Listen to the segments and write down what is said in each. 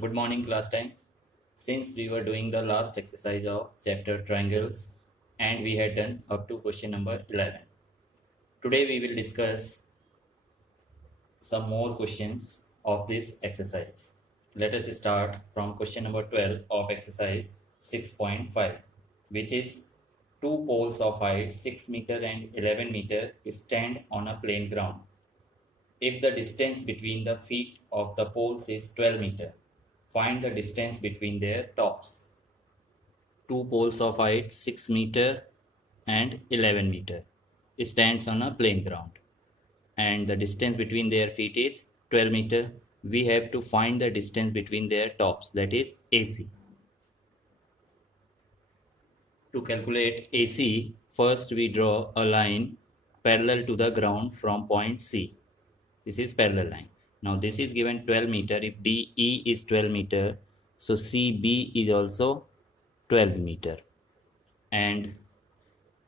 Good morning, class time. Since we were doing the last exercise of chapter triangles and we had done up to question number 11. Today we will discuss some more questions of this exercise. Let us start from question number 12 of exercise 6.5, which is two poles of height 6 meter and 11 meter stand on a plain ground. If the distance between the feet of the poles is 12 meter, find the distance between their tops. Two poles of height 6 meter and 11 meter stands on a plain ground and the distance between their feet is 12 meter. We have to find the distance between their tops, that is AC. To calculate AC, first we draw a line parallel to the ground from point C. This is parallel line. Now this is given 12 meter. If DE is 12 meter, so CB is also 12 meter. And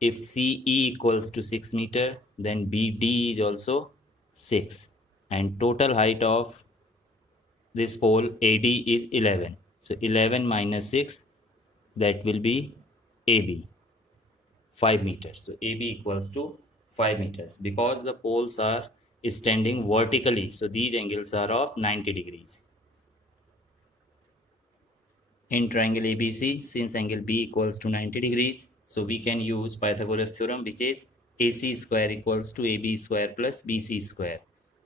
if CE equals to 6 meter, then BD is also 6. And total height of this pole AD is 11. So 11 minus 6, that will be AB, 5 meters. So AB equals to 5 meters. Because the poles are standing vertically, so these angles are of 90 degrees. In triangle ABC, since angle B equals to 90 degrees, so we can use Pythagoras theorem, which is AC square equals to AB square plus BC square.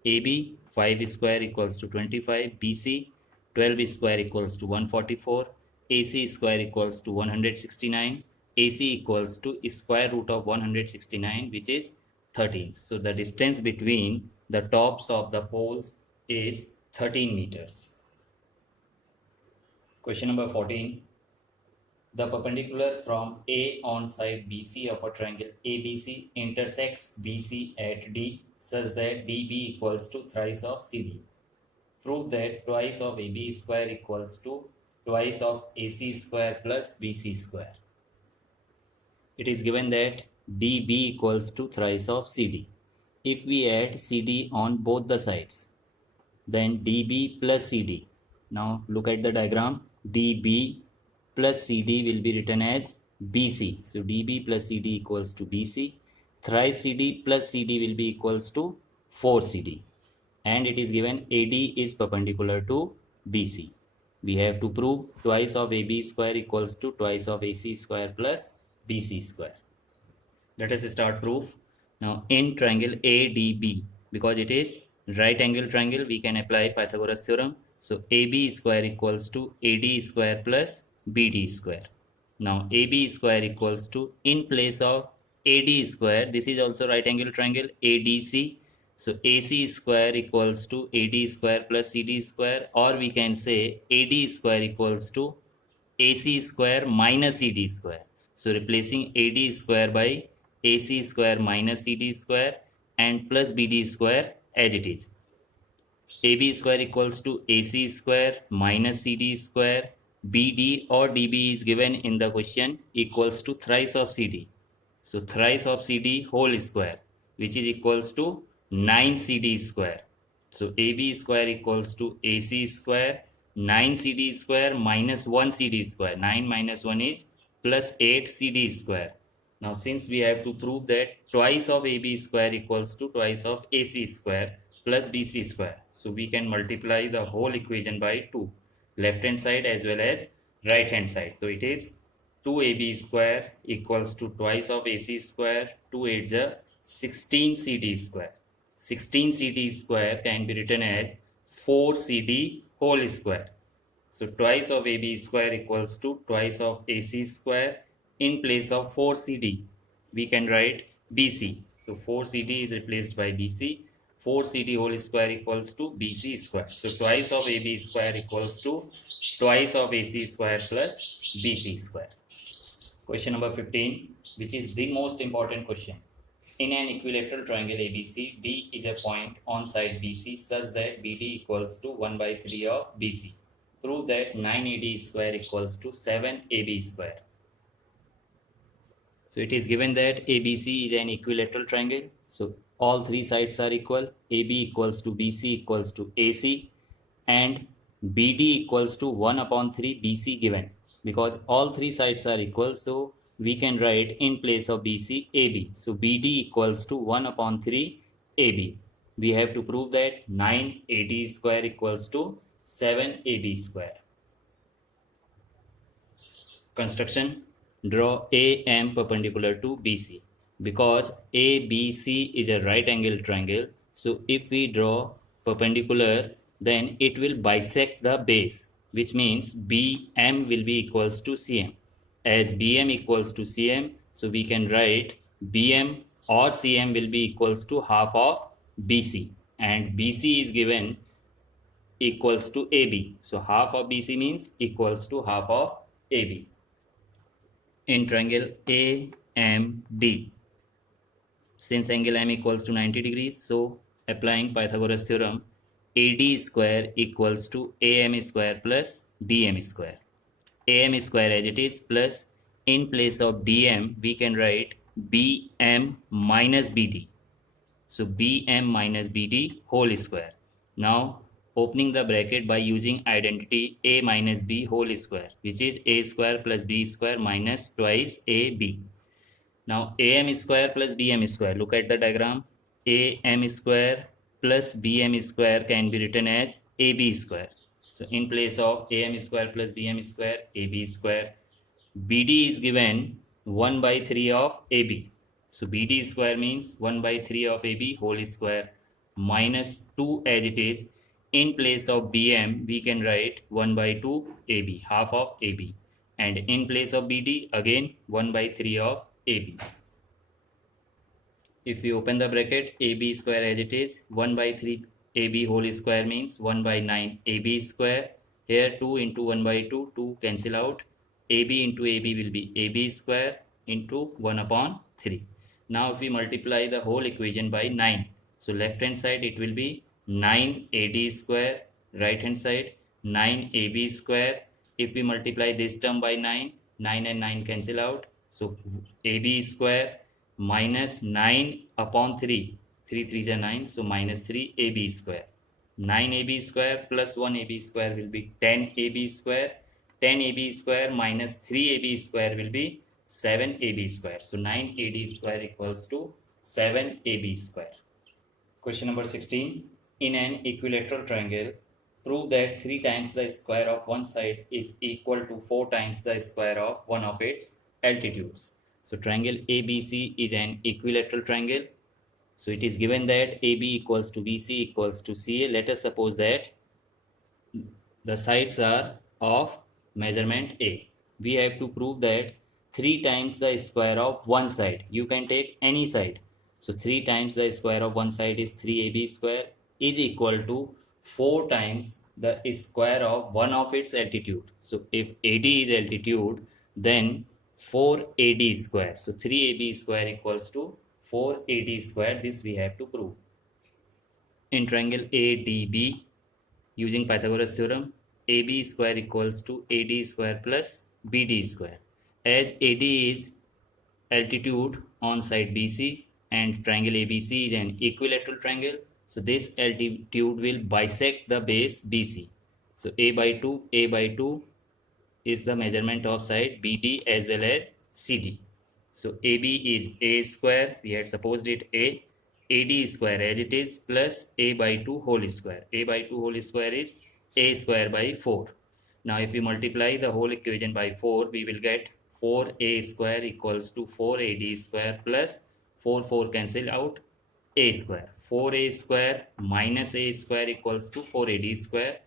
AB 5 square equals to 25, BC 12 square equals to 144, AC square equals to 169, AC equals to square root of 169, which is 13. So the distance between the tops of the poles is 13 meters. Question number 14. The perpendicular from A on side BC of a triangle ABC intersects BC at D such that DB equals to thrice of CD. Prove that twice of AB square equals to twice of AC square plus BC square. It is given that DB equals to thrice of CD. If we add CD on both the sides, then DB plus CD. Now look at the diagram. DB plus CD will be written as BC. So DB plus CD equals to BC. Thrice CD plus CD will be equals to 4CD. And it is given AD is perpendicular to BC. We have to prove twice of AB square equals to twice of AC square plus BC square. Let us start proof. Now in triangle ADB, because it is right angle triangle, we can apply Pythagoras theorem. So AB square equals to AD square plus BD square. Now AB square equals to, in place of AD square, this is also right angle triangle ADC. So AC square equals to AD square plus CD square, or we can say AD square equals to AC square minus CD square. So replacing AD square by AC square minus CD square and plus BD square as it is. AB square equals to AC square minus CD square. BD or DB is given in the question equals to thrice of CD. So thrice of CD whole square, which is equals to 9 CD square. So AB square equals to AC square 9 CD square minus 1 CD square. 9 minus 1 is plus 8 CD square. Now since we have to prove that twice of AB square equals to twice of AC square plus BC square. So we can multiply the whole equation by 2, left hand side as well as right hand side. So it is 2AB square equals to twice of AC square, 2 8 is 16 CD square. 16 CD square can be written as 4 CD whole square. So twice of AB square equals to twice of AC square. In place of 4 CD, we can write BC. So 4 CD is replaced by BC. 4 CD whole square equals to BC square. So twice of AB square equals to twice of AC square plus BC square. Question number 15, which is the most important question. In an equilateral triangle ABC, D is a point on side BC such that BD equals to 1 by 3 of BC. Prove that 9AD square equals to 7AB square. So it is given that ABC is an equilateral triangle. So all three sides are equal. AB equals to BC equals to AC, and BD equals to 1 upon 3 BC given, because all three sides are equal, so we can write in place of BC AB. So BD equals to 1 upon 3 AB. We have to prove that 9 AD square equals to 7 AB square. Construction. Draw AM perpendicular to BC. Because ABC is a right angle triangle, so if we draw perpendicular, then it will bisect the base, which means BM will be equals to CM. As BM equals to CM, so we can write BM or CM will be equals to half of BC, and BC is given equals to AB. So half of BC means equals to half of AB. In triangle AMD, since angle M equals to 90 degrees, so applying Pythagoras theorem, AD square equals to AM square plus DM square. AM square as it is, plus in place of DM we can write BM minus BD. So BM minus BD whole square. Now opening the bracket by using identity A minus B whole square, which is A square plus B square minus twice AB. Now AM square plus BM square, look at the diagram. AM square plus BM square can be written as AB square. So in place of AM square plus BM square, AB square. BD is given 1 by 3 of AB. So BD square means 1 by 3 of AB whole square minus 2 as it is. In place of BM, we can write 1 by 2 AB, half of AB. And in place of BD, again 1 by 3 of AB. If we open the bracket, AB square as it is, 1 by 3 AB whole square means 1 by 9 AB square. Here 2 into 1 by 2, 2 cancel out. AB into AB will be AB square into 1 upon 3. Now if we multiply the whole equation by 9, so left hand side it will be 9 AD square, right hand side 9 AB square. If we multiply this term by 9, 9 and 9 cancel out, so AB square minus 9 upon 3, 3 3s are 9, so minus 3 AB square. 9 AB square plus 1 AB square will be 10 AB square. 10 AB square minus 3 AB square will be 7 AB square. So 9 AD square equals to 7 AB square. Question number 16. In an equilateral triangle, prove that 3 times the square of one side is equal to 4 times the square of one of its altitudes. So triangle ABC is an equilateral triangle. So it is given that AB equals to BC equals to CA. Let us suppose that the sides are of measurement A. We have to prove that 3 times the square of one side. You can take any side. So 3 times the square of one side is 3AB square is equal to 4 times the square of one of its altitude. So if AD is altitude, then 4AD square. So 3AB square equals to 4AD square. This we have to prove. In triangle ADB, using Pythagoras theorem, AB square equals to AD square plus BD square. As AD is altitude on side BC and triangle ABC is an equilateral triangle, so this altitude will bisect the base BC. So A by 2 is the measurement of side BD as well as CD. So AB is A square, we had supposed it A, AD square as it is, plus A by 2 whole square. A by 2 whole square is A square by 4. Now if we multiply the whole equation by 4, we will get 4A square equals to 4AD square plus 4 cancel out A square. 4A square minus A square equals to 4AD square.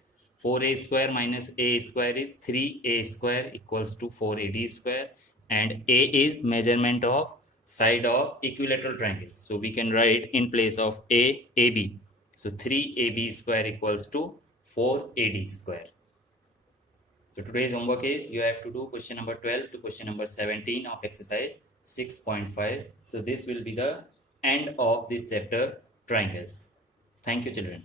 4A square minus A square is 3A square equals to 4AD square, and A is measurement of side of equilateral triangle. So we can write in place of A, AB. So 3AB square equals to 4AD square. So today's homework is you have to do question number 12 to question number 17 of exercise 6.5. So this will be the end of this chapter, triangles. Thank you, children.